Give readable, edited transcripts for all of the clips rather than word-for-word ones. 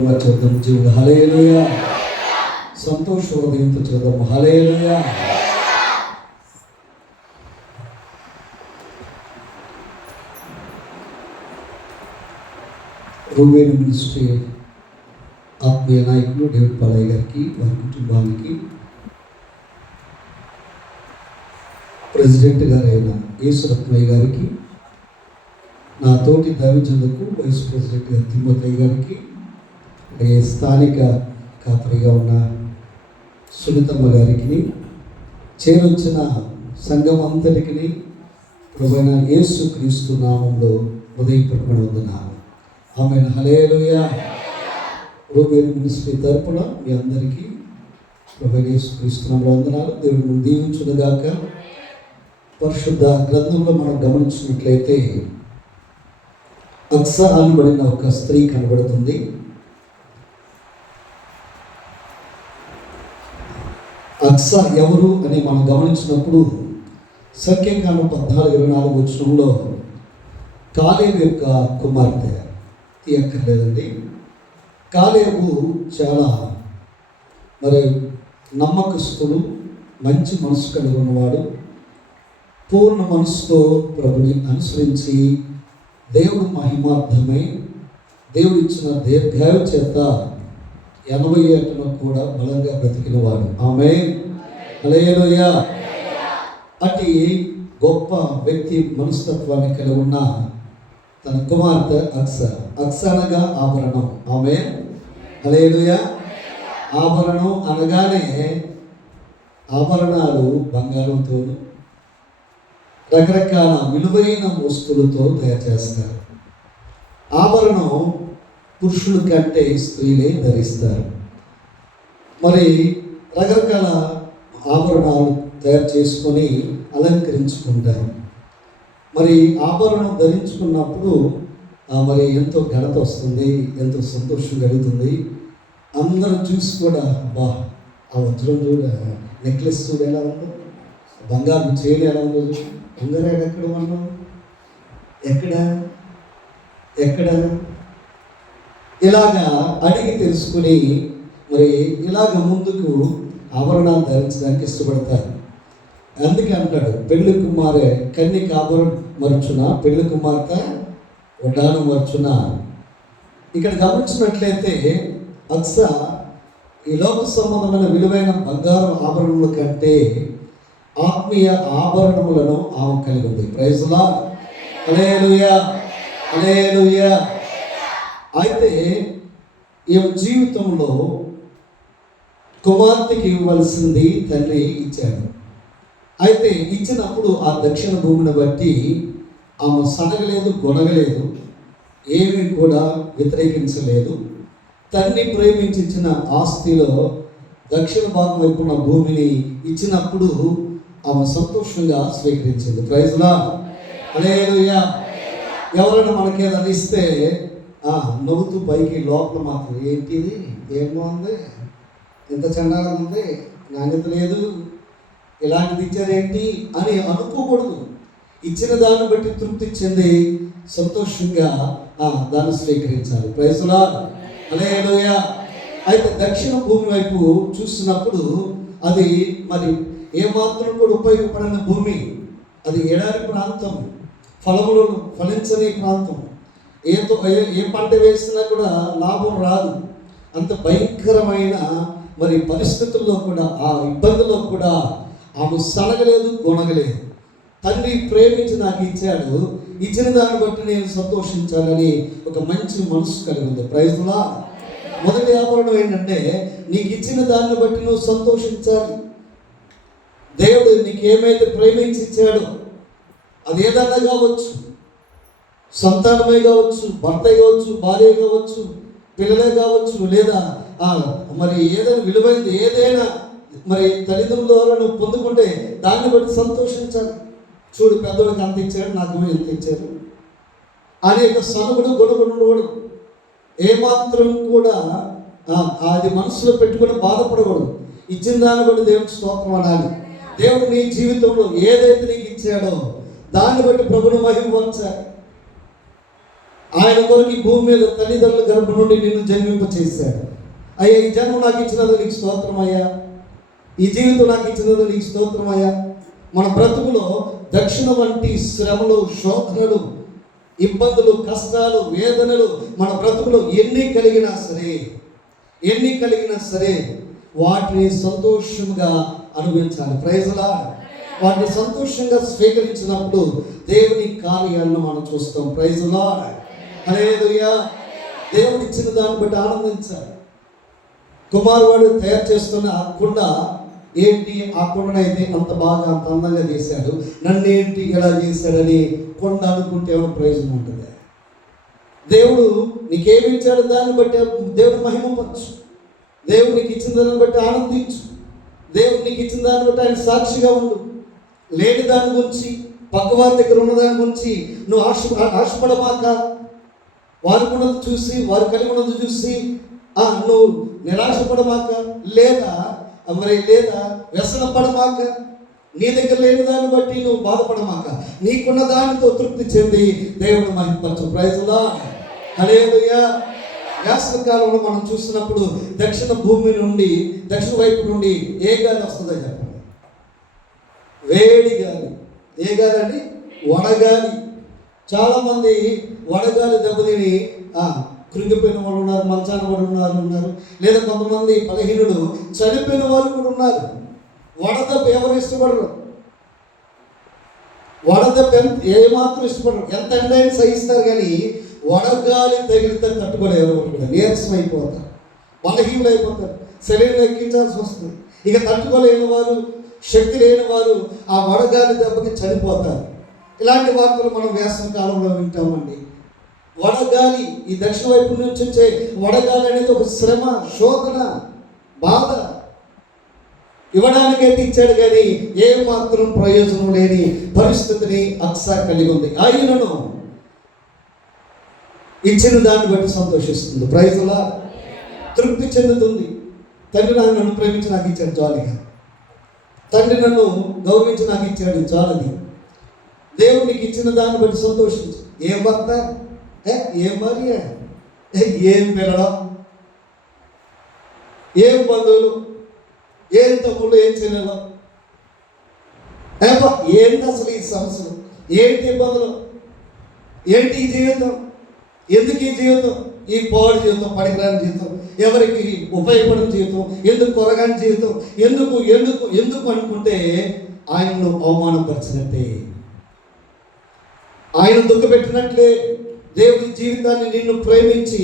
చూద్దాం జీవుడు హల్లెలూయా. సంతోష హృదయంతో చూద్దాం హల్లెలూయా. రూబేన్ మినిస్ట్రీ ఆత్మీయ నాయకులు డేవిడ్ పాలయ్య గారికి, వారి కుటుంబానికి, ప్రెసిడెంట్ గారైన యేసురత్నయ్య గారికి, నా తోటి దైవజనులకు వైస్ ప్రెసిడెంట్ గారు తిమ్మోతయ్య గారికి, స్థానిక కాపరిగా ఉన్న సునీతమ్మ గారికి, చేరొచ్చిన సంఘం అంతటికి ప్రభువైన యేసు క్రీస్తు నామంలో ఉదయపూర్వక వందనాలు. ఆమేన్ హల్లెలూయా. రూబేన్ మినిస్ట్రీ తరపున మీ అందరికీ ప్రభువైన యేసు క్రీస్తు నామంలో వందనాలు. దేవుడు దీవించునుగాక. పరిశుద్ధ గ్రంథంలో మనం గమనించినట్లయితే అక్స అనబడిన ఒక స్త్రీ కనబడుతుంది. అక్స ఎవరు అని మనం గమనించినప్పుడు సంఖ్యాకాండం 14:24 వచనంలో కాలేబు యొక్క కుమార్తె, తీయక్కర్లేదండి. కాలేబు చాలా నమ్మకస్తుడు, మంచి మనసు కలిగి ఉన్నవాడు. పూర్ణ మనసుతో ప్రభుని అనుసరించి దేవుడు మహిమార్థమై దేవుడు ఇచ్చిన దీర్ఘాయు చేత 80 ఏటను కూడా బలంగా బ్రతికినవాడు. ఆమేన్ హల్లెలూయా. అతి గొప్ప వ్యక్తి మనస్తత్వాన్ని కలిగి ఉన్న తన కుమార్తె అక్స. అక్స అనగా ఆభరణం. ఆమేన్ హల్లెలూయా. ఆభరణం అనగానే ఆభరణాలు బంగారంతో, రకరకాల విలువైన వస్తువులతో తయారు చేస్తారు. ఆభరణం పురుషుల కంటే స్త్రీలే ధరిస్తారు. రకరకాల ఆభరణాలు తయారు చేసుకొని అలంకరించుకుంటారు. ఆభరణం ధరించుకున్నప్పుడు ఎంతో ఘనత వస్తుంది, ఎంతో సంతోషం కలుగుతుంది. అందరూ చూసి కూడా బా ఆ వజ్రం చూడ, నెక్లెస్ చూడ ఎలా ఉందో, బంగారు చైన్ ఎలా ఉందో, ఉంగరాలు ఎక్కడ ఉన్నాం, ఎక్కడ ఇలాగా అడిగి తెలుసుకుని ఇలాగ ముందుకు ఆభరణాలు ధరించడానికి ఇష్టపడతారు. అందుకే అంటాడు, పెళ్లి కుమారే కన్యక ఆభరణం మరుచున, పెళ్లి కుమార్తె వడ్డానం మరుచున. ఇక్కడ గమనించినట్లయితే అక్స ఈ లోక సంబంధమైన విలువైన బంగారం ఆభరణముల కంటే ఆత్మీయ ఆభరణములను ఆమె కలిగి ఉంది. Praise the lord. Hallelujah hallelujah. అయితే ఈ జీవితంలో కుమార్తెకి ఇవ్వాల్సింది తండ్రి ఇచ్చాడు. అయితే ఇచ్చినప్పుడు ఆ దక్షిణ భూమిని బట్టి ఆమె సనగలేదు, గొనగలేదు, ఏమీ కూడా వ్యతిరేకించలేదు. తండ్రి ప్రేమించి ఇచ్చిన ఆస్తిలో దక్షిణ భాగం వైపు ఉన్న భూమిని ఇచ్చినప్పుడు ఆమె సంతోషంగా స్వీకరించింది. Praise the lord. హల్లెలూయా. ఎవరైనా మనకి ఏదైనా ఇస్తే నవ్వుతూ పైకి, లోపల మాత్రం ఏంటిది, ఏం బాగుంది, ఇంత చండాగా ఉంది, నాణ్యత లేదు, ఇలాంటిది ఇచ్చారేంటి అని అనుకోకూడదు. ఇచ్చిన దాన్ని బట్టి తృప్తి చెంది సంతోషంగా దాన్ని స్వీకరించాలి. Praise the lord. హల్లెలూయా. అయితే దక్షిణ భూమి వైపు చూసినప్పుడు అది ఏమాత్రం కూడా ఉపయోగపడని భూమి. అది ఎడారి ప్రాంతం, ఫలములను ఫలించని ప్రాంతం. ఏ పంట వేసినా కూడా లాభం రాదు. అంత భయంకరమైన పరిస్థితుల్లో కూడా, ఆ ఇబ్బందుల్లో కూడా ఆమె సనగలేదు, గొనగలేదు. తండ్రి ప్రేమించి నాకు ఇచ్చాడు, ఇచ్చిన దాన్ని బట్టి నేను సంతోషించాలని ఒక మంచి మనసు కలిగి ఉంది. Praise the lord. మొదటి ఆభరణం ఏంటంటే, నీకు ఇచ్చిన దాన్ని బట్టి నువ్వు సంతోషించాలి. దేవుడు నీకు ఏమైతే ప్రేమించి ఇచ్చాడో అది ఏదన్నా కావచ్చు, సంతానమే కావచ్చు, భర్త కావచ్చు, భార్య కావచ్చు, పిల్లలే కావచ్చు, లేదా ఏదైనా విలువైనది ఏదైనా తల్లిదండ్రుల ద్వారా నువ్వు పొందుకుంటే దాన్ని బట్టి సంతోషించాలి. చూడు, పెద్దోడికి అంత ఇచ్చాడు, నాకు ఎంత ఇచ్చారు అనేక సనుగుడు గొడవడు. ఏమాత్రం కూడా అది మనసులో పెట్టుకుని బాధపడకూడదు. ఇచ్చిన దాన్ని బట్టి దేవునికి స్తోత్రం అనాలి. దేవుడు నీ జీవితంలో ఏదైతే నీకు ఇచ్చాడో దాన్ని బట్టి ప్రభువును మహిమపరచాలి. ఆయన కొరకు ఈ భూమి మీద తల్లిదండ్రుల గర్భం నుండి నిన్ను జన్మింప చేశాడు. అయ్యా, ఈ జన్మ నాకు ఇచ్చినది నీకు స్తోత్రం అయ్యా, ఈ జీవితం నాకు ఇచ్చినది నీకు స్తోత్రం అయ్యా. మన బ్రతుకులో దక్షిణ వంటి శ్రమలు, శోధనలు, ఇబ్బందులు, కష్టాలు, వేదనలు మన బ్రతుకులో ఎన్ని కలిగినా సరే వాటిని సంతోషంగా అనుభవించాలి. Praise lord. వాటిని సంతోషంగా స్వీకరించినప్పుడు దేవుని కార్యాలను మనం చూస్తాం. Praise lord. హల్లెలూయా. దేవుడు ఇచ్చిన దాన్ని బట్టి ఆనందించాలి. కుమారుడు తయారు చేస్తున్న ఆ కుండ ఏంటి, ఆ కుండనైతే అంత బాగా అంత అందంగా చేశాడు, నన్ను ఏంటి ఎలా చేశాడని కొండ అనుకుంటే ఏమైనా ప్రయోజనం ఉంటుంది? దేవుడు నీకేమి ఇచ్చాడు దాన్ని బట్టి దేవుడు మహిమపరచు. దేవుడు నీకు ఇచ్చిన దాన్ని బట్టి ఆనందించు. దేవుడు నీకు ఇచ్చిన దాన్ని బట్టి ఆయన సాక్షిగా ఉండు. లేని దాని గురించి, పక్కవారి దగ్గర ఉన్న దాని గురించి నువ్వు ఆశపడమాక. వారికి ఉన్నది చూసి, వారు కలిగి ఉన్నది చూసి నువ్వు నిరాశపడమాక, లేదా వ్యసన పడమాక. నీ దగ్గర లేని దాన్ని బట్టి నువ్వు బాధపడమాక. నీకున్న దానితో తృప్తి చెంది దేవుడు మహిమపరచు. Praise lord. హల్లెలూయా. వేసవి కాలంలో మనం చూసినప్పుడు దక్షిణ భూమి నుండి, దక్షిణ వైపు నుండి ఏ గాలి వస్తుందో చెప్పండి? వేడి గాలి. ఏ గాలి అండి? వడగాలి. చాలామంది వడగాలి దెబ్బతిని కృంగిపోయిన వాళ్ళు ఉన్నారు, మంచాన పడి ఉన్నారు, లేదా కొంతమంది బలహీనుడు చనిపోయిన వాళ్ళు కూడా ఉన్నారు. వడదెబ్బ ఎవరు ఇష్టపడరు? వడదెబ్బ ఏమాత్రం ఇష్టపడరు. ఎంత ఎండైనా సహిస్తారు, కానీ వడగాలి తగిలితే తట్టుకోలేరు. కూడా నీరసం అయిపోతారు, బలహీనులు అయిపోతారు, శరీరం ఎక్కించాల్సి వస్తుంది. ఇక తట్టుకోలేని వారు, శక్తి లేని వారు ఆ వడగాలి దెబ్బకి చనిపోతారు. ఇలాంటి వార్తలు మనం వేసవి కాలంలో వింటామండి. వడగాలి, ఈ దక్షిణ వైపు నుంచి వచ్చే వడగాలి అనేది ఒక శ్రమ, శోధన, బాధ. ఇవ్వడానికైతే ఇచ్చాడు, కానీ ఏమాత్రం ప్రయోజనం లేని పరిస్థితిని అక్సా కలిగి ఉంది. ఆయనను ఇచ్చిన దాన్ని బట్టి సంతోషిస్తుంది. Praise lord. తృప్తి చెందుతుంది. తండ్రి నన్ను ప్రేమించి నాకు ఇచ్చాడు చాలుగా, తండ్రి నన్ను గౌరవించి నాకు ఇచ్చాడు చాలని. దేవునికి ఇచ్చిన దాన్ని బట్టి సంతోషించు. ఏం భర్త, ఏం భార్య, ఏం పిల్లడం, ఏం బంధువులు, ఏం తమ్ముళ్ళు, ఏం చెల్లెలు, ఏంటి అసలు ఈ సమస్యలు, ఏంటి ఇబ్బందులు, ఏంటి ఈ జీవితం, ఎందుకు ఈ జీవితం, ఈ పాడు జీవితం, పనికిరాని జీవితం, ఎవరికి ఉపయోగపడిన జీవితం, ఎందుకు కొరగాని జీవితం, ఎందుకు ఎందుకు ఎందుకు అనుకుంటే ఆయనను అవమానపరిచినట్టే, ఆయన దుఃఖపెట్టినట్లే. దేవుడి జీవితాన్ని నిన్ను ప్రేమించి,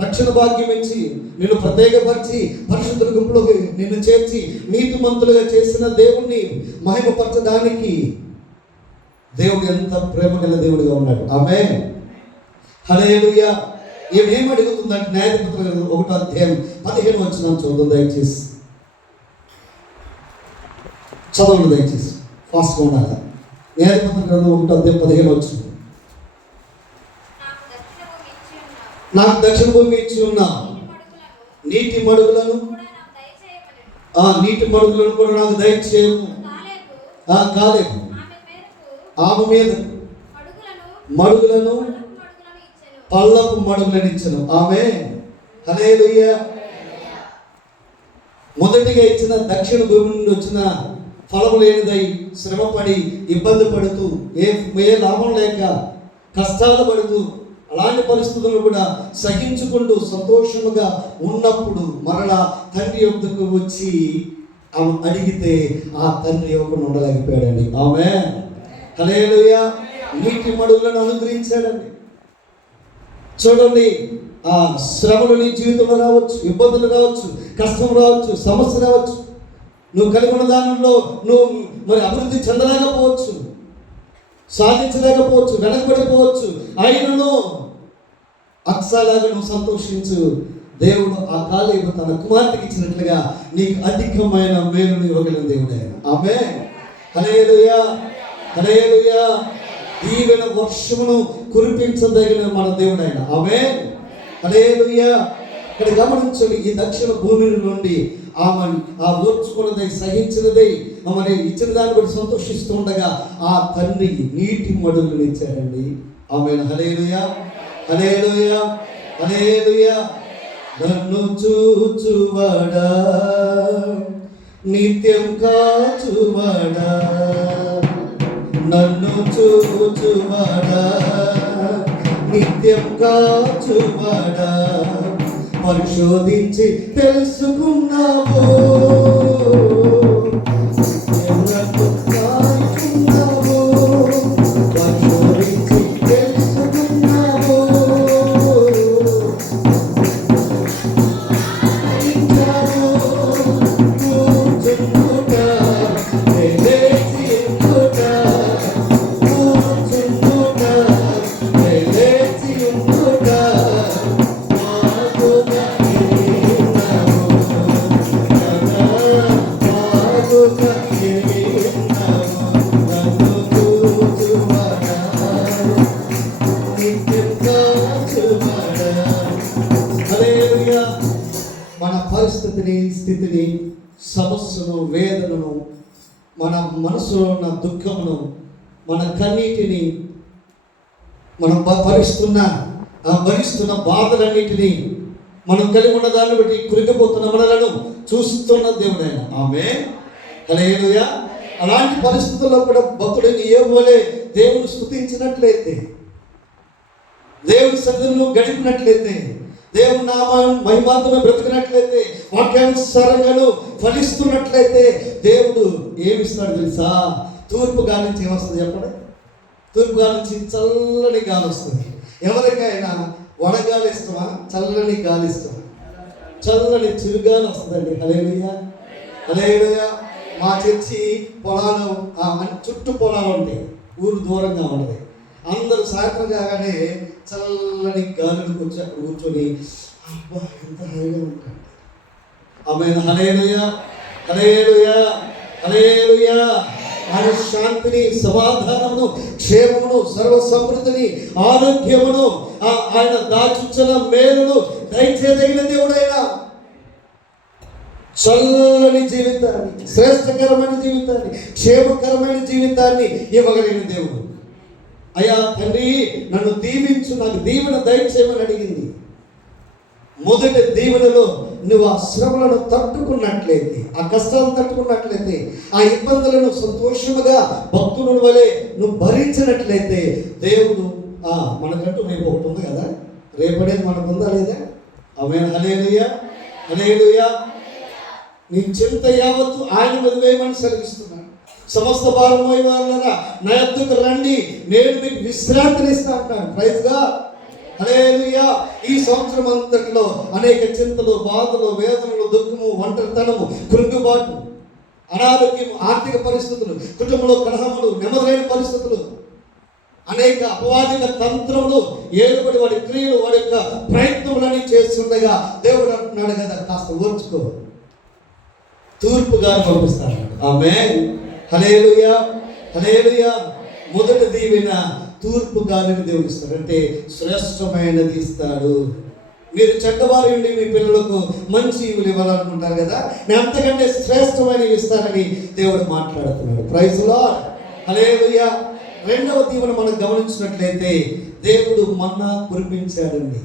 రక్షణ భాగ్యం ఇచ్చి, నిన్ను ప్రత్యేకపరిచి, పరిశుద్ధుల గుంపులోకి నిన్ను చేర్చి, నీతిమంతులుగా చేసిన దేవుణ్ణి మహిమపరచడానికి దేవుడు ఎంత ప్రేమ గల దేవుడిగా ఉన్నాడు. ఆమేన్. హల్లెలూయా. ఏం అడుగుతుందంటే న్యాయాధిపతుల గ్రంథం 1వ అధ్యాయం 15వ వచనం చదువుదాం దయచేసి. చదవండి దయచేసి, ఫాస్ట్గా ఉండాలి. న్యాయాధిపతుల గ్రంథం 1వ అధ్యాయం 15వ వచనం. నాకు దక్షిణ భూమి ఇచ్చి ఉన్న నీటి మడుగులను కూడా నాకు దయచేయము. కాలేబు ఆమె మీద మడుగులను, పల్లపు మడుగులను ఇచ్చను. ఆమేన్. హల్లెలూయా. మొదటిగా ఇచ్చిన దక్షిణ భూమి నుండి వచ్చిన ఫలము లేనిదై శ్రమపడి ఇబ్బంది పడుతూ ఏ లాభం లేక కష్టాలు పడుతూ అలాంటి పరిస్థితులను కూడా సహించుకుంటూ సంతోషముగా ఉన్నప్పుడు మరలా తండ్రి యొద్దకు వచ్చి ఆమె అడిగితే ఆ తండ్రి యొక్కను ఉండలేకపోయాడండి. ఆమేన్. హల్లెలూయా. నీటి మడుగులను అనుగ్రహించాడండి. చూడండి, ఆ శ్రమలు నీ జీవితంలో రావచ్చు, ఇబ్బందులు రావచ్చు, కష్టం రావచ్చు, సమస్య రావచ్చు. నువ్వు కలిగి ఉన్న దానిలో నువ్వు మరి అభివృద్ధి చెందలేకపోవచ్చు, సాధించలేకపోవచ్చు, వెనకబడిపోవచ్చు. అయినను అక్సాలాగా నువ్వు సంతోషించు. దేవుడు ఆ కాలేబు తన కుమార్తెకి ఇచ్చినట్లుగా నీకు అధికమైన మేలుని ఇవ్వగలిగిన దేవుడే. ఆమేన్. హల్లెలూయా. హల్లెలూయా. దీవెన వర్షమును కురిపించదగిన మన దేవుడైన. ఆమేన్. హల్లెలూయా. ఇక్కడ గమనించండి, ఈ దక్షిణ భూమి నుండి ఆమె ఆ ఓర్చుకున్నదై, సహించినదై, ఆమె ఇచ్చిన దాన్ని బట్టి సంతోషిస్తూ ఉండగా ఆ తండ్రి నీటి మడుగులను ఇచ్చారండి. ఆమేన్. హల్లెలూయా. హల్లెలూయా, హల్లెలూయా. నన్ను చూచువాడా, నిత్యం కాచువాడా, నన్ను చూచువాడా, నిత్యం కాచువాడా, పరిశోధించి తెలుసుకున్నావు, ఎవరకు కాచున్నావు, పరిశోధించి తెలుసుకున్నావు, మన పరిస్థితిని, స్థితిని, సమస్యను, వేదనను, మన మనసులో ఉన్న దుఃఖమును, మన కన్నీటిని, మనం భరిస్తున్న బాధలన్నిటినీ, మనం కలిగి ఉన్న దాన్ని బట్టి కురికిపోతున్న మనలను చూస్తున్న దేవుడైన ఆమేన్, హల్లెలూయా. అలాంటి పరిస్థితుల్లో కూడా భక్తుడిని యోబువలే దేవుని స్తుతించినట్లయితే, దేవుని సన్నిధిలో గడిపినట్లయితే, దేవుని నామాన్ని మహిమార్థంగా బ్రతికినట్లయితే, వాక్యానుసారంగాను ఫలిస్తున్నట్లయితే దేవుడు ఏమిస్తాడు తెలుసా? తూర్పు గాలి నుంచి ఏమొస్తుంది చెప్పండి? తూర్పు గాలి నుంచి చల్లని గాలి వస్తుంది. ఎవరికైనా వడగాలి ఇష్టమా, చల్లని గాలి ఇష్టమా? చల్లని చిరుగాలి వస్తుందండి. హల్లెలూయా, హల్లెలూయా. మా చర్చి పొలాలు, చుట్టూ పొలాలు ఉంటాయి, ఊరు దూరంగా ఉంటుంది. అందరూ సాయంత్రం కాగానే చల్లని గాలికి వచ్చి అక్కడ కూర్చొని అబ్బా ఎంత హాయిగా ఉంటాడు. ఆమేన్, హల్లెలూయా, హల్లెలూయా, హల్లెలూయా. ఆయన శాంతిని, సమాధానమును, క్షేమమును, సర్వ సమృద్ధిని, ఆరోగ్యమును, ఆయన దాచుచిన మేలును దయచేదగిన దేవుడైనా చల్లని జీవితాన్ని, శ్రేష్టకరమైన జీవితాన్ని, క్షేమకరమైన జీవితాన్ని ఇవ్వగలిగిన దేవుడు. అయ్యా తండ్రి, నన్ను దీవించు, నాకు దీవెన దయచేయమని అడిగింది. మొదటి దీవెనలో నువ్వు ఆ శ్రమలను తట్టుకున్నట్లయితే, ఆ కష్టాలను తట్టుకున్నట్లయితే, ఆ ఇబ్బందులను సంతోషముగా భక్తుల వలె నువ్వు భరించినట్లయితే దేవుడు మనకంటూ రేపు ఒకటి ఉంది కదా, రేపడేది మనకు ఉందా లేదా? ఆమేన్, హల్లెలూయా, హల్లెలూయా. నీ చింత యావత్తు ఆయన మీద వేయమని సెలవిస్తున్నాడు. సమస్త భారం మోయవారులారా నా యొద్దకు రండి, నేను మీకు విశ్రాంతిని ఇస్తా అంటాను. ప్రైజ్ గాడ్, హల్లెలూయా. ఈ సంవత్సరం అంతట్లో అనేక చింతలు, బాధలు, వేదనలు, దుఃఖము, ఒంటరితనము, కృంగుబాటు, అనారోగ్యం, ఆర్థిక పరిస్థితులు, కుటుంబంలో కలహములు, నెమ్మదిలేని పరిస్థితులు, అనేక అపవాదిక తంత్రములు, ఏలుబడి వాడి క్రియలు, వాడి యొక్క ప్రయత్నములని చేస్తుండగా దేవుడు అంటున్నాడు కదా, కాస్త ఓర్చుకో, తూర్పు గాలి పంపిస్తాడు. ఆమేన్, హల్లెలూయా, హల్లెలూయా. మొదటి దీవెన తూర్పు గాలిని దేవుడు ఇస్తాడు, అంటే శ్రేష్టమైనది ఇస్తాడు. మీరు చెడ్డవారి ఉండి మీ పిల్లలకు మంచి ఇవులు ఇవ్వాలనుకుంటారు కదా, నేను అంతకంటే శ్రేష్టమైనవి ఇస్తానని దేవుడు మాట్లాడుతున్నాడు. ప్రైజ్ లార్డ్, హల్లెలూయా. రెండవ దీవెన మనం గమనించినట్లయితే దేవుడు మన్నా కురిపించాడండి.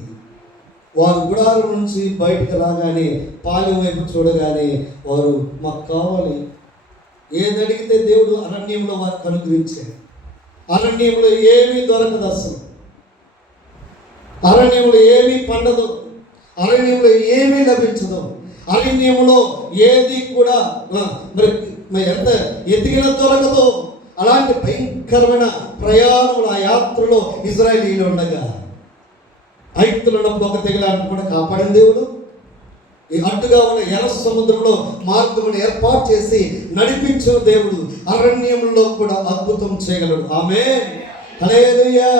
వారు గుడారం నుంచి బయటకు రాగానే, పాలెం వైపు చూడగానే వారు మాకు కావాలి, ఏది అడిగితే దేవుడు అరణ్యంలో వారికి అనుగ్రహించాడు. అరణ్యంలో ఏమీ దొరకదు, అసలు అరణ్యంలో ఏమీ పండదు, అరణ్యంలో ఏమీ లభించదు, అరణ్యంలో ఏది కూడా మరి ఎంత ఎదిగిన దొరకదు. అలాంటి భయంకరమైన ప్రయాణములు ఆ యాత్రలో ఇజ్రాయేలీలు ఉండగా, ఐగుప్తులో ఉన్నప్పుడు ఒక తెగలాన్ని కూడా కాపాడిన దేవుడు, ఈ అడ్డుగా ఉన్న ఎర్ర సముద్రంలో మార్గమును ఏర్పాటు చేసి నడిపించిన దేవుడు అరణ్యంలో కూడా అద్భుతం చేయగలడు. ఆమేన్, హల్లెలూయా.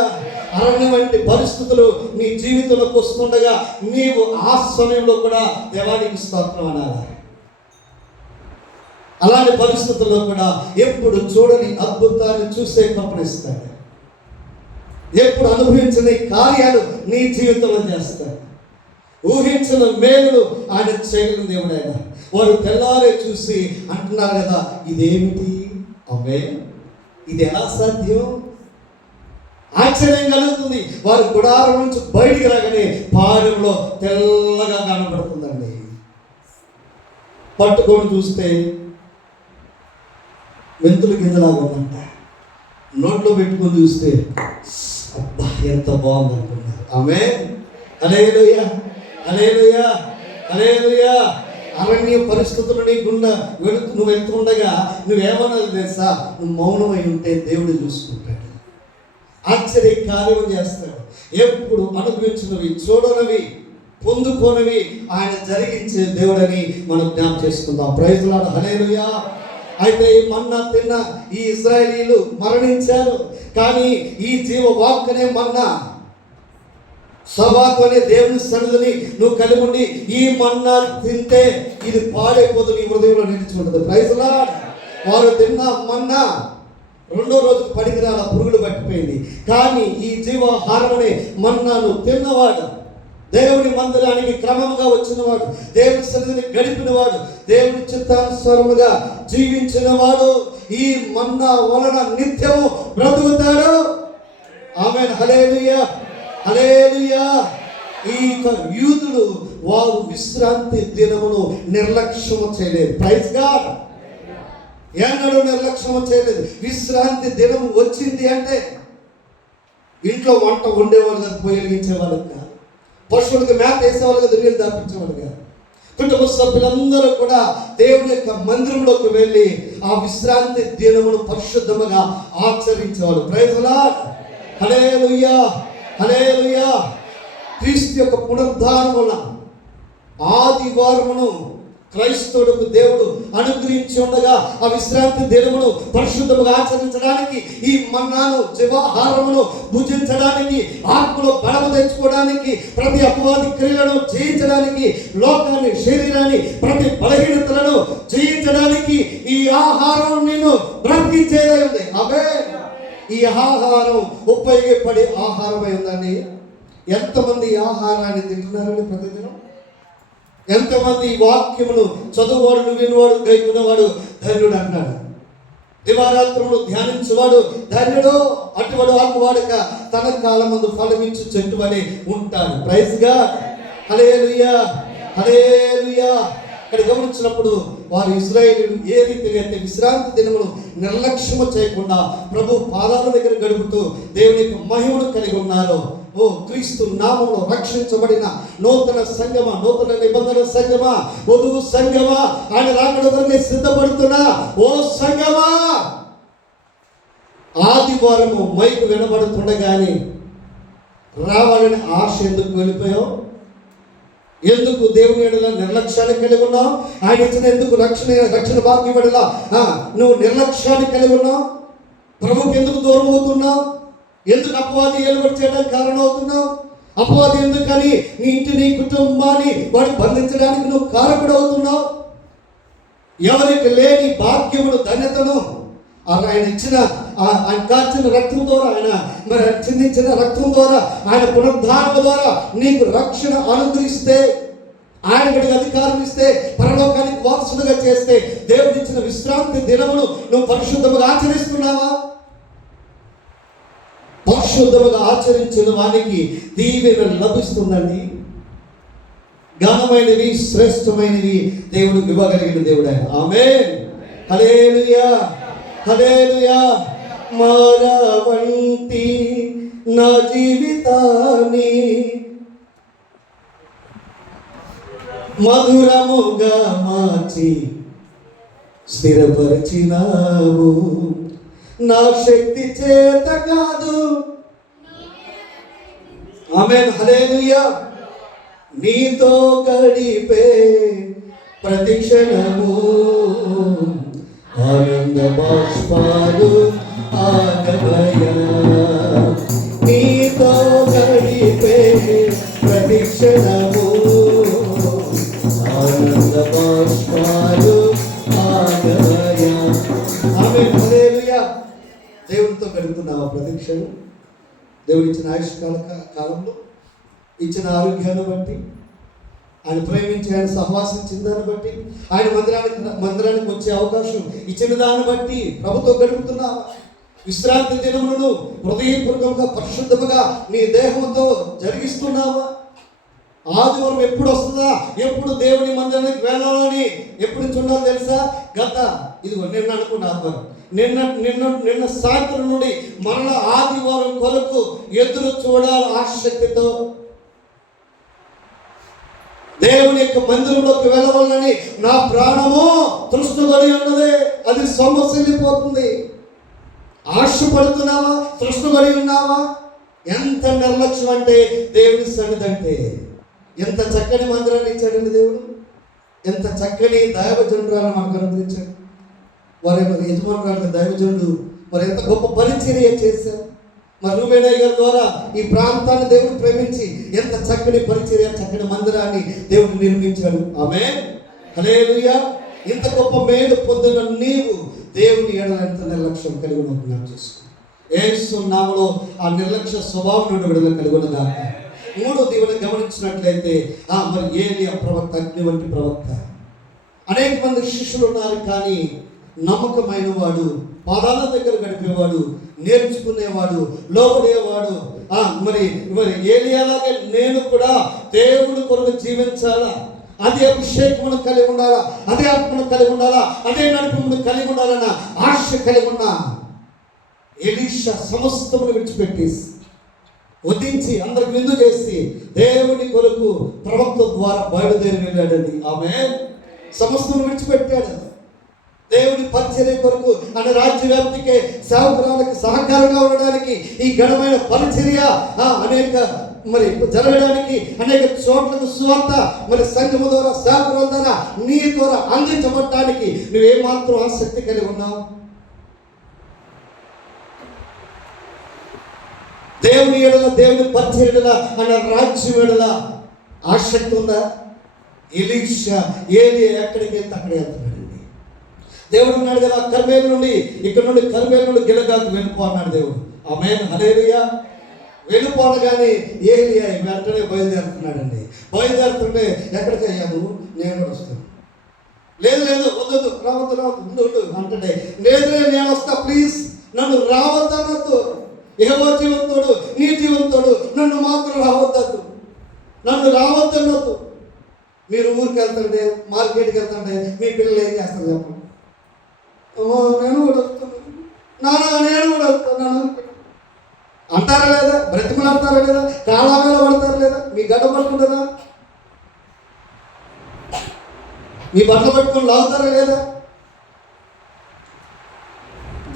అరణ్యం వంటి పరిస్థితులు నీ జీవితంలోకి వస్తుండగా నీవు ఆ సమయంలో కూడా దేవానికి స్తోత్రం అనాలి. అలాంటి పరిస్థితుల్లో కూడా ఎప్పుడు చూడని అద్భుతాన్ని చూసే కృపనిస్తాడు, ఎప్పుడు అనుభవించని కార్యాలు నీ జీవితంలో చేస్తాడు, ఊహించిన మేలులు ఆయన చేయగలిగిన దేవుడు ఆయన. వారు తెల్లారే చూసి అంటున్నారు కదా, ఇదేమిటి? ఆమేన్, ఇది ఎలా సాధ్యం? ఆశ్చర్యం కలుగుతుంది. వారి గుడారం నుంచి బయటికి రాగానే పాలెంలో తెల్లగా కనబడుతుందండి. పట్టుకొని చూస్తే మెంతులు గింజలాగా ఉందంట. నోట్లో పెట్టుకొని చూస్తే అబ్బా ఎంత బాగుంది అనుకున్నారు. ఆమేన్, హల్లెలూయా, హల్లెలూయా, హల్లెలూయా. అరణ్య పరిస్థితులు నీ గుండా నువ్వు వెళ్తుండగా నువ్వేమన్నది తెలుసా? నువ్వు మౌనమై ఉంటే దేవుడు చూసుకుంటాడు, ఆశ్చర్య కార్యం చేస్తాడు. ఎప్పుడు అనుభవించినవి, చూడనివి, పొందుకోనివి ఆయన జరిగించే దేవుడని మనం జ్ఞాపకం చేసుకుందాం. Praise lord, hallelujah. అయితే ఈ మన్నా తిన్న ఈ ఇశ్రాయేలీయులు మరణించారు, కానీ ఈ జీవ వాక్కునే మన్నా సభకు అనే దేవుని సన్నిధిని నువ్వు కలిగి ఉండి ఈ మన్నా తింటే ఇది పాడైపోదు, నీ హృదయంలో నిలిచి ఉంటుంది. Praise lord. వారు తిన్న మన్నా రెండో రోజుకు పడికిరాల పురుగులు పట్టిపోయింది. కానీ ఈ జీవాహారం అనే మన్నాను తిన్నవాడు, దేవుని మందిరానికి క్రమముగా వచ్చినవాడు, దేవుని సన్నిధిని గడిపినవాడు, దేవుని చిత్తానుసారముగా జీవించినవాడు ఈ మన్నా వలన నిత్యము బ్రతుకుతాడు. ఆమేన్, హల్లెలూయా, హల్లెలూయా. ఈ యూదులు వారు విశ్రాంతి దినమును నిర్లక్ష్యము చేయలేదు. Praise god. ఎన్నడూ నిర్లక్ష్యం చేయలేదు. విశ్రాంతి దినం వచ్చింది అంటే ఇంట్లో వంట వండేవాళ్ళు కాదు, పొయ్యి వెలిగించేవాళ్ళు కాదు, పశువులకు మేత వేసేవాళ్ళు కాదు, నీళ్ళు దాపించేవాళ్ళు కాదు. కుటుంబ సభ్యులందరూ కూడా దేవుని యొక్క మందిరంలోకి వెళ్ళి ఆ విశ్రాంతి దినమును పరిశుద్ధముగా ఆచరించేవాళ్ళు. ప్రైజ్ లార్డ్, హల్లెలూయా, హల్లెలూయా. క్రీస్తు యొక్క పునరుద్ధానం వలన ఆదివారమును క్రైస్తవులకు దేవుడు అనుగ్రహించి ఉండగా ఆ విశ్రాంతి దినమును పరిశుద్ధముగా ఆచరించడానికి, ఈ మన్నాను జీవాహారమును భుజించడానికి, ఆత్మలో బలము తెచ్చుకోవడానికి, ప్రతి అపవాది క్రియలను జయించడానికి, లోకాన్ని, శరీరాన్ని, ప్రతి బలహీనతలను జయించడానికి ఈ ఆహారం నిన్ను బ్రతికించేదై ఉంది. ఆమేన్. ఈ ఆహారం ఉపయోగపడే ఆహారమై ఉందండి. ఎంతమంది ఈ ఆహారాన్ని తింటున్నారండి ప్రతిదినం? ఎంతమంది ఈ వాక్యమును చదువువాడు, వినువాడు, గైకున్నవాడు ధన్యుడు అంటాడు. దివారాత్రులు ధ్యానించువాడు ధన్యుడు. అటువాడు ఆకువాడక తన కాలమందు ఫలమిచ్చు చెట్టు వలె ఉంటాడు. ప్రైజ్ గాడ్, హల్లెలూయా, హల్లెలూయా. ఇక్కడ గమనించినప్పుడు వారు ఇశ్రాయేలీయులు ఏ రీతిగా అయితే విశ్రాంతి దినమును నిర్లక్ష్యము చేయకుండా ప్రభు పాదాల దగ్గర గడుపుతూ దేవుని యొక్క మహిమను కలిగి ఉన్నారో, ఓ క్రీస్తు నామములో రక్షించబడిన నూతన సంగమ, నూతన నిబంధన సంగమా, వధువు సంగమా, ఆయన రాకడ కొరకే సిద్ధపడుతున్నా ఓ సంగమా, ఆదివారము మైకు వినబడుతుండగానే రావాలని ఆశ ఎందుకు వెళ్ళిపోయావు? ఎందుకు దేవుని ఎడల నిర్లక్ష్యాన్ని కలిగి ఉన్నావు? ఆయన ఇచ్చిన ఎందుకు రక్షణ భాగ్యం ఎడల నువ్వు నిర్లక్ష్యాన్ని కలిగి ఉన్నావు? ప్రభుకి ఎందుకు దూరం అవుతున్నావు? ఎందుకు అపవాది ఏలుబడి చేయడానికి కారణం అవుతున్నావు? అపవాది ఎందుకని నీ ఇంటిని, కుటుంబాన్ని వాడిని బంధించడానికి నువ్వు కారకుడు అవుతున్నావు? ఎవరికి లేని భాగ్యమును, ధన్యతను ఆయన ఇచ్చిన, ఆయన కాచిన రక్తం ద్వారా, ఆయన మరి చిందించిన రక్తం ద్వారా, ఆయన పునరుద్ధానం ద్వారా నీకు రక్షణ అనుగ్రహిస్తే, ఆయన గడికి అధికారం ఇస్తే, పరలోకానికి వారసులుగా చేస్తే, దేవుడు ఇచ్చిన విశ్రాంతి దినమును నువ్వు పరిశుద్ధముగా ఆచరిస్తున్నావా? పరిశుద్ధముగా ఆచరించిన వానికి దీవెన లభిస్తుందండి. ఘనమైనవి, శ్రేష్టమైనవి దేవుడు ఇవ్వగలిగిన దేవుడు ఆయన. ఆమేన్, హల్లెలూయా, హల్లెలూయా. మారవంటి నా జీవితాన్ని మధురముగా మార్చి స్థిరపరిచినావు. నా శక్తి చేత కాదు. ఆమేన్, హల్లెలూయా. నీతో గడిపే ప్రతి క్షణము ఆనంద బాష్పాలు ఆగమయ. నీతో గడిపే ప్రతి క్షణము ఆనంద బాష్పాలు ఆగమయ. ఆమేన్, హల్లెలూయా. దేవునితో గడుపుతున్నావా ప్రతి క్షణం? దేవుడు ఇచ్చిన ఆయుష్ కాలంలో ఇచ్చిన ఆరోగ్యాన్ని బట్టి, ఆయన ప్రేమించి ఆయన సహవాసించిన దాన్ని బట్టి, ఆయన మందిరానికి వచ్చే అవకాశం ఇచ్చిన దాన్ని బట్టి ప్రభుతో గడుపుతున్నావా? విశ్రాంతి దినములను హృదయపూర్వకంగా పరిశుద్ధముగా నీ దేహంతో జరిగిస్తున్నావా? ఆదివారం ఎప్పుడు వస్తుందా, ఎప్పుడు దేవుని మందిరానికి వెళ్ళాలని ఎప్పుడు చూడాలి తెలుసా? ఇదిగో నిన్న అనుకున్న ఆదివారం, నిన్న సాయంత్రం నుండి మరలా ఆదివారం కొరకు ఎదురు చూడాలి ఆసక్తితో. దేవుని యొక్క మందిరంలోకి వెళ్ళవాలని నా ప్రాణము తృష్ణపడి ఉన్నది. అది సొమ్మసిల్లిపోతుంది. ఆశపడుతున్నావా? తృష్ణపడి ఉన్నావా? ఎంత నిర్లక్ష్యం అంటే దేవుని సన్నిధి అంటే. ఎంత చక్కని మందిరాన్ని ఇచ్చాడండి దేవుడు, ఎంత చక్కని దైవజనురాలను మనకు అనుగ్రహించాడు. వారి యజమానురాలు దైవజనుడు మరి ఎంత గొప్ప పరిచర్య చేశారు. మరి రూబేనయ్య గారి ద్వారా ఈ ప్రాంతాన్ని దేవుడు ప్రేమించి ఎంత చక్కని పరిచర్య, చక్కని మందిరాన్ని దేవుడు నిర్మించాడు. ఆమేన్, హల్లెలూయా. ఇంత గొప్ప మేలు పొందిన నీవు దేవుని ఎడల ఎంత నిర్లక్ష్యం కలిగి ఉన్నావు చూసుకో. యేసు నామములో ఆ నిర్లక్ష్య స్వభావం నుండి విడుదల కలుగునగా. మూడో దేవుని గమనించినట్లయితే మరి ఏలియా ప్రవక్త అగ్ని వంటి ప్రవక్త. అనేక మంది శిష్యులు ఉన్నారు, కానీ నమ్మకమైన వాడు, పాదాల దగ్గర గడిపేవాడు, నేర్చుకునేవాడు, లోబడేవాడు. మరి ఏలియాలాగే నేను కూడా దేవుడి కొరకు జీవించాలా, అదే అభిషేకమును కలిగి ఉండాలా, అదే ఆత్మను కలిగి ఉండాలా, అదే నడుపును కలిగి ఉండాలన్న ఆశ కలిగి ఉన్నా ఎలీషా సమస్తమును విడిచిపెట్టేసి వధించి అందరికి విందు చేసి దేవుని కొరకు ప్రవక్త ద్వారా బయలుదేరి వెళ్ళాడండి. ఆమేన్. సమస్తం విడిచిపెట్టాడు దేవుని పరిచర్య కొరకు, అనే రాజ్య వ్యాప్తికి సేవకురాలకు సహకారంగా ఉండడానికి, ఈ ఘనమైన పరిచర్య అనేక మరి జరగడానికి, అనేక చోట్లకు సువార్త మరి సంఘము ద్వారా, సేవకుల ద్వారా, నీ ద్వారా అందించబడటానికి నువ్వేమాత్రం ఆసక్తి కలిగి ఉన్నావు? దేవుని ఎడల, దేవుని పరిచర్య అనే రాజ్యం ఎడల ఆసక్తి ఉందా? ఎలీషా ఎక్కడికి వెళ్తే అక్కడికి వెళ్తున్నాడండి. దేవుడు అన్నాడు కదా, కర్మేలు నుండి ఇక్కడ నుండి కర్మేలు నుండి గిలగాకు వెళ్ళిపో అన్నాడు దేవుడు. ఆమేన్, హల్లెలూయా. వెళ్ళిపోనగానే ఏలియా వెంటనే బయలుదేరుతున్నాడండి. బయలుదేరుతుంటే ఎక్కడికి అయ్యాను, నేను కూడా వస్తాను. లేదు లేదు, వద్దు, రావద్దు ఉండు అంటే, లేదు నేను వస్తా, ప్లీజ్ నన్ను రావద్దనొద్దు. యెహోవా జీవంతోడు, నీ జీవంతోడు, నన్ను మాత్రం రావద్దనొద్దు. మీరు ఊరికి వెళ్తుంటే, మార్కెట్కి వెళ్తుంటే మీ పిల్లలు ఏం చేస్తారు చెప్పండి? నేను కూడా వస్తాను, నేను కూడా వస్తాను అంటారా లేదా? బ్రతిమలాడతారా లేదా? కాళ్ళావేళ పడతారా లేదా? మీ గడ్డ పట్టుకుంటారా? మీ బట్టలు పట్టుకొని లాగుతారా లేదా?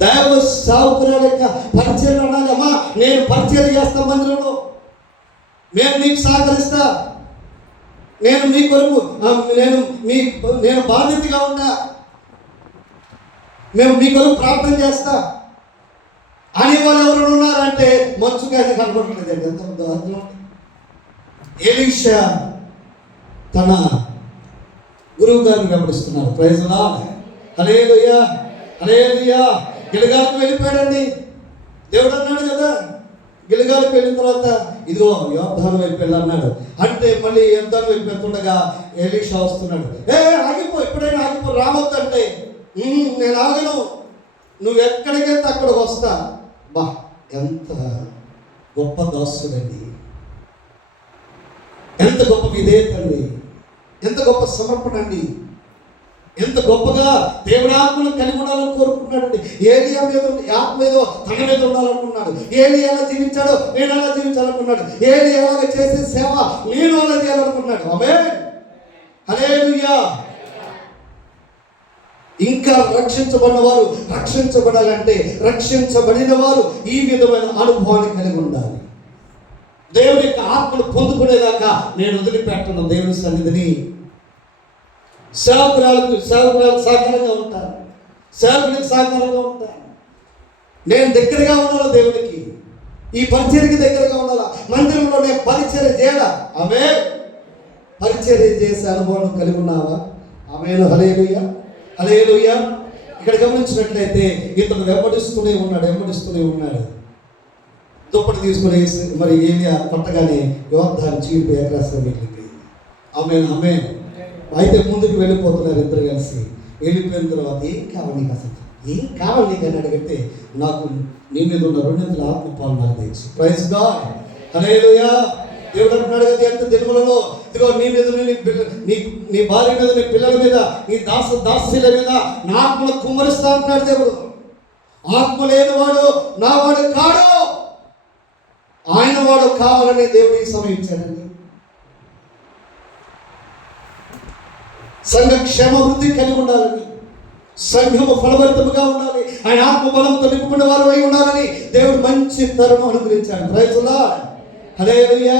దైవ సేవకురాలు యొక్క పరిచయం అనాలి. అమ్మా నేను పరిచయం చేస్తా మందిరంలో, నేను మీకు సహకరిస్తా, నేను మీ కొరకు నేను బాధ్యతగా ఉన్నా, మేము మీ కొరకు ప్రార్థన చేస్తా అని వాళ్ళు ఎవరు ఉన్నారంటే మంచుగా కనబడుతుంది. ఎంత అర్థం. ఎలీషా తన గురువు గారిని వెంబడిస్తున్నారు. ప్రైజ్ ది లార్డ్, హల్లెలూయా, హల్లెలూయా. గిలగాలకు వెళ్ళిపోయాడండి. దేవుడు అన్నాడు కదా, గిలగాలకు వెళ్ళిన తర్వాత ఇదిగో యోర్దాను వైపు వెళ్ళన్నాడు. అంటే మళ్ళీ యోర్దాను వైపు వెళ్తుండగా ఎలీషా వస్తున్నాడు. ఆగిపో, ఎప్పుడైనా ఆగిపో, రావద్దంటే నేను ఆగను, నువ్వు ఎక్కడికి వెళ్తే అక్కడికి వస్తా. ఎంత గొప్ప దాసుడండి, ఎంత గొప్ప విధేయత అండి, ఎంత గొప్ప సమర్పణ అండి, ఎంత గొప్పగా దేవుడాత్మను కలిగి ఉండాలని కోరుకుంటున్నాడండి. ఏలియా మీద ఆత్మ ఏదో తన మీద ఉండాలనుకున్నాడు. ఏలియా ఎలా జీవించాడో నేను అలా జీవించాలనుకున్నాడు. ఏలియా ఎలాగ చేసే సేవ నేను అలా చేయాలనుకున్నాడు. ఆమేన్, హల్లెలూయా. ఇంకా రక్షించబడిన వారు రక్షించబడాలంటే రక్షించబడిన వారు ఈ విధమైన అనుభవాన్ని కలిగి ఉండాలి. దేవుని యొక్క ఆత్మను పొందుకునేదాకా నేను వదిలిపెట్టను దేవుని సన్నిధిని. సేవకురాలకు సహకారంగా ఉంటాను, సేవకునికి సహకారంగా ఉంటాను. నేను దగ్గరగా ఉండాలి దేవునికి, ఈ పరిచర్యకి దగ్గరగా ఉండాలా. మందిరంలో నేను పరిచర్య చేయాలా. ఆమేన్. పరిచర్య చేసే అనుభవం కలిగి ఉన్నావా? ఆమేన్, హల్లెలూయా, హల్లెలూయా. ఇక్కడ గమనించినట్లయితే ఇతను వెంబడిస్తూనే ఉన్నాడు. దుప్పటి తీసుకుని మరి ఏలియా కొట్టగానే యోర్దాను చీలిపోయి ఎకరాసం వెళ్ళిపోయింది. ఆమేన్. అయితే ముందుకు వెళ్ళిపోతున్నారు ఇద్దరు కలిసి. వెళ్ళిపోయిన తర్వాత ఏం కావాలి నీకు, అసలు ఏం కావాలి నీకు అని అడిగితే నాకు నీ మీద ఉన్న రెండింతల ఆత్మపాలు నాకు తెచ్చి ప్రైజ్ గాడ్. హల్లెలూయా. దేవుడు అంటున్నాడు కదా ఎంత దినములలో ఇదిగో నీ మీద నీ భార్య మీద, నీ పిల్లల మీద, నీ దాసుల మీద నా ఆత్మను కుమ్మరిస్తా అంటున్నాడు దేవుడు. ఆత్మ లేనివాడు నా వాడు కాడు, ఆయన వాడు కావాలని దేవుడు ఈ సమయం ఇచ్చాడండి. సంఘ క్షేమాభివృద్ధి కలిగి ఉండాలని, సంఘము ఫలభరితముగా ఉండాలి, ఆయన ఆత్మ బలంతో నింపుకున్న వారు అయి ఉండాలని దేవుడు మంచి తరుణం అనుగ్రహించాడు. Praise lord. హల్లెలూయా.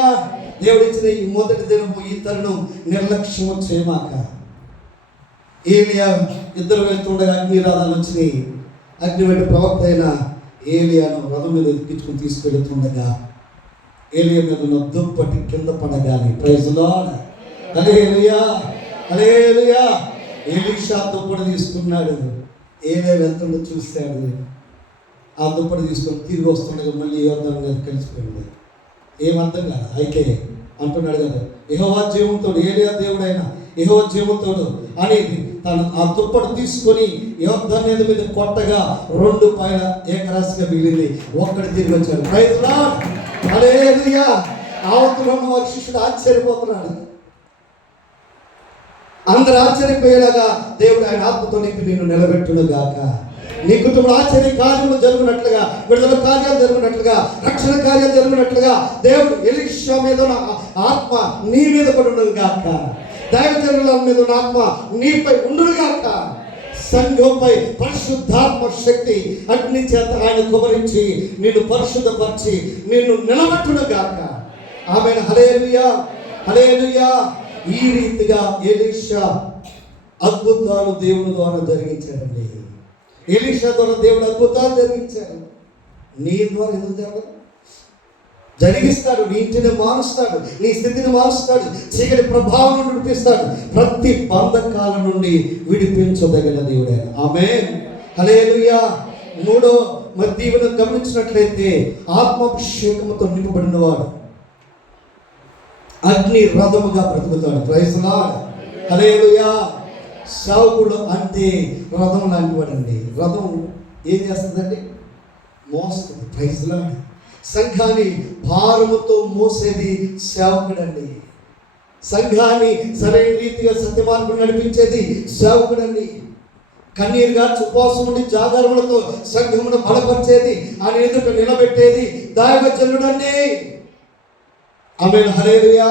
దేవుడు ఇచ్చిన ఈ మొదటి దినము, ఈ తరుణం నిర్లక్ష్యం చేయమాక. ఏలియా ఇద్దరు వెళ్తుండగా అగ్నిరాధాలు వచ్చినాయి. అగ్ని వెంట ప్రవక్త అయిన ఏలియాను రథం మీద ఎక్కించుకుని తీసుకెళ్తుండగా ఏలియా మీద ఉన్న దుప్పటి కింద పడగాని ప్రైజ్ లార్డ్. హల్లెలూయా. హల్లెలూయా. ఎలీషా దుప్పటి తీసుకున్నాడు. ఏలియా వెళ్తుండో చూశాడు. ఆ దుప్పటి తీసుకొని తిరిగి వస్తుండగా మళ్ళీ యోర్దాను మీద కలిసిపోయింది. ఏమర్థం కాదు. అయితే అంటున్నాడు కదా, యెహోవా జీవంతోడు, ఏలియా దేవుడైన యెహోవా జీవంతోడు అని తను ఆ దుప్పటి తీసుకొని యోర్దాను నది మీద కొట్టగా 2 పైన ఏకరాశిగా మిగిలింది. ఒక్కడి తిరిగి వచ్చాడు. Praise lord. హల్లెలూయా. ఆవతులో ఉన్న శిష్యుడు ఆశ్చర్యపోతున్నాడు. అందరు ఆశ్చర్యపోయేలాగా దేవుడు ఆయన ఆత్మతో నింపి నిన్ను నిలబెట్టును గాక. నీ కుటుంబంలో ఆశ్చర్య కార్యములు జరుగునట్లుగా, విడుదల కార్యాలు జరుగునట్లుగా, రక్షణ కార్యాలు జరుగునట్లుగా దేవుడు ఎలీషా మీద ఆత్మ నీ మీద కూడా ఉన్నది గాక. దైవజనుల మీద ఉన్న ఆత్మ నీపై ఉండును గాక. సంఘంపై పరిశుద్ధాత్మ శక్తి అగ్ని చేత ఆయన కుమరించి నిన్ను పరిశుద్ధపరిచి నిన్ను నిలబెట్టును గాక. ఆమేన్. హల్లెలూయా. హల్లెలూయా. ఈ రీతిగా ఎలీషా అద్భుతాలు దేవుని ద్వారా జరిగించాడండి. ఎలీషా ద్వారా దేవుడు అద్భుతాలు జరిగించాడు. నీ ద్వారా ఎందుకు జరగదు? జరిగిస్తాడు. నీ ఇంటిని మారుస్తాడు, నీ స్థితిని మారుస్తాడు, చీకటి ప్రభావం నడిపిస్తాడు, ప్రతి బంధకాల నుండి విడిపించదగిన దేవుడే. ఆమేన్. హల్లెలూయా. 3వ మరి దీవెన గమనించినట్లయితే ఆత్మాభిషేకముతో నింపబడిన వాడు అగ్ని రథముగా బ్రతుకుతాడు. Praise lord. హల్లెలూయా. సేవకుడు అంటే రథం లాంటి వాడండి. రథం ఏం చేస్తుందండి? మోస్తుంది. Praise lord. సంఘాన్ని భారముతో మోసేది సేవకుడండి. సంఘాన్ని సరైన రీతిగా సత్యమార్గం నడిపించేది సేవకుడండి. కన్నీరుగా ఉపవాసం ఉండి జాగరములతో సంఘమును బలపరిచేది, ఆయన ఎదుట నిలబెట్టేది దైవజనుడండి. ఆమేన్. హల్లెలూయా.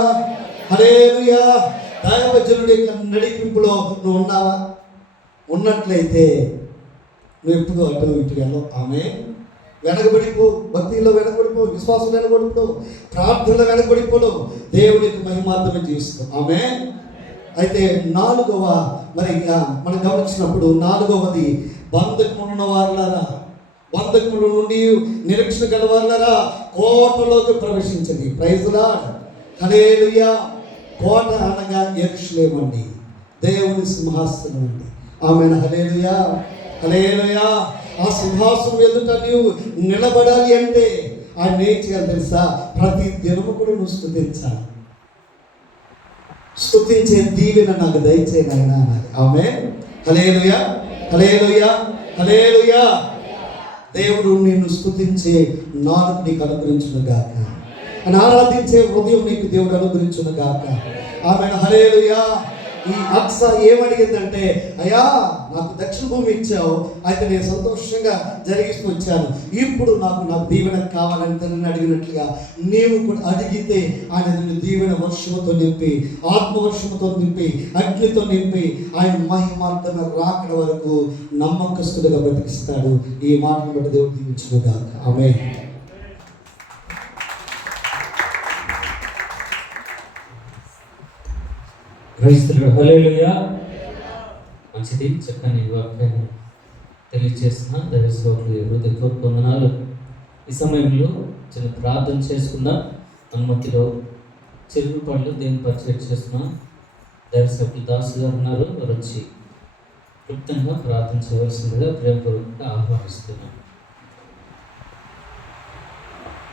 హల్లెలూయా. దైవజనుడి యొక్క నడిపింపులో నువ్వు ఉన్నావా? ఉన్నట్లయితే నువ్వు ఎప్పుడు అటు ఇటు వెళ్ళవు. ఆమేన్. వెనకబడిపో, భక్తిలో వెనకబడిపో, విశ్వాసం వెనకబడిపో, ప్రార్థనలో వెనకబడిపోలో దేవునికి మహిమార్థమే జీవిస్తాం. ఆమేన్. అయితే 4వ మరి మనం గమనించినప్పుడు 4వది బంధకమున్న వారులారా, బంధకముల నుండి నిరీక్షణ గల వారులారా కోటలోకి ప్రవేశించండి. Praise lord. హల్లెలూయా. కోట అనగా యెరూషలేము అండి, దేవుని సింహాసనం అండి. ఆమేన్. హల్లెలూయా. హల్లెలూయా. ఆ సింహాసనం ఎదుట నీవు నిలబడాలి అంటే ఆయన ఏం చేయాలి తెలుసా? ప్రతి దినము కూడా నువ్వు స్తుతించాలి. స్తుతించే దీవెన నాకు దయచేయి నాయన అనాలి. ఆమేన్. హల్లెలూయా. హల్లెలూయా. హల్లెలూయా. దేవుడు నిన్ను స్తుతించే నాలుగు నీకు అనుగ్రహించును గాక. అని ఆరాధించే హృదయం నీకు దేవుడు అనుగ్రహించును గాక. ఆమేన్. హల్లెలూయా. ఈ అక్స ఏమడిగిందంటే, అయ్యా నాకు దక్షిణ భూమి ఇచ్చావు, అయితే నేను సంతోషంగా జరిగిస్తూ వచ్చాను, ఇప్పుడు నాకు దీవెన కావాలని తనని అడిగినట్లుగా నీవు కూడా అడిగితే ఆయన నిన్ను దీవెన వర్షముతో నింపి, ఆత్మవర్షముతో నింపి, అగ్నితో నింపి ఆయన మహిమార్థమైన రాకడ వరకు నమ్మకస్తుడిగా బ్రతికిస్తాడు. ఈ మాటను బట్టి దేవుడు దీవించుగాక. ఆమేన్. హల్లెలూయా. మంచిది, చక్కని వాక్యాన్ని తెలియజేస్తున్న దైవ సేవకులు హృదయపూర్వక వందనాలు. ఈ సమయంలో చిన్న ప్రార్థన చేసుకుందాం. అనుమతిలో చెరుకుపళ్ళు దేవుని పరిచయం చేస్తున్నాం. దైవ సేవకులు దాసు గారు ఉన్నారు, వారు వచ్చి క్లుప్తంగా ప్రార్థన చేయవలసిందిగా ప్రేమపూర్వకంగా ఆహ్వానిస్తున్నాం.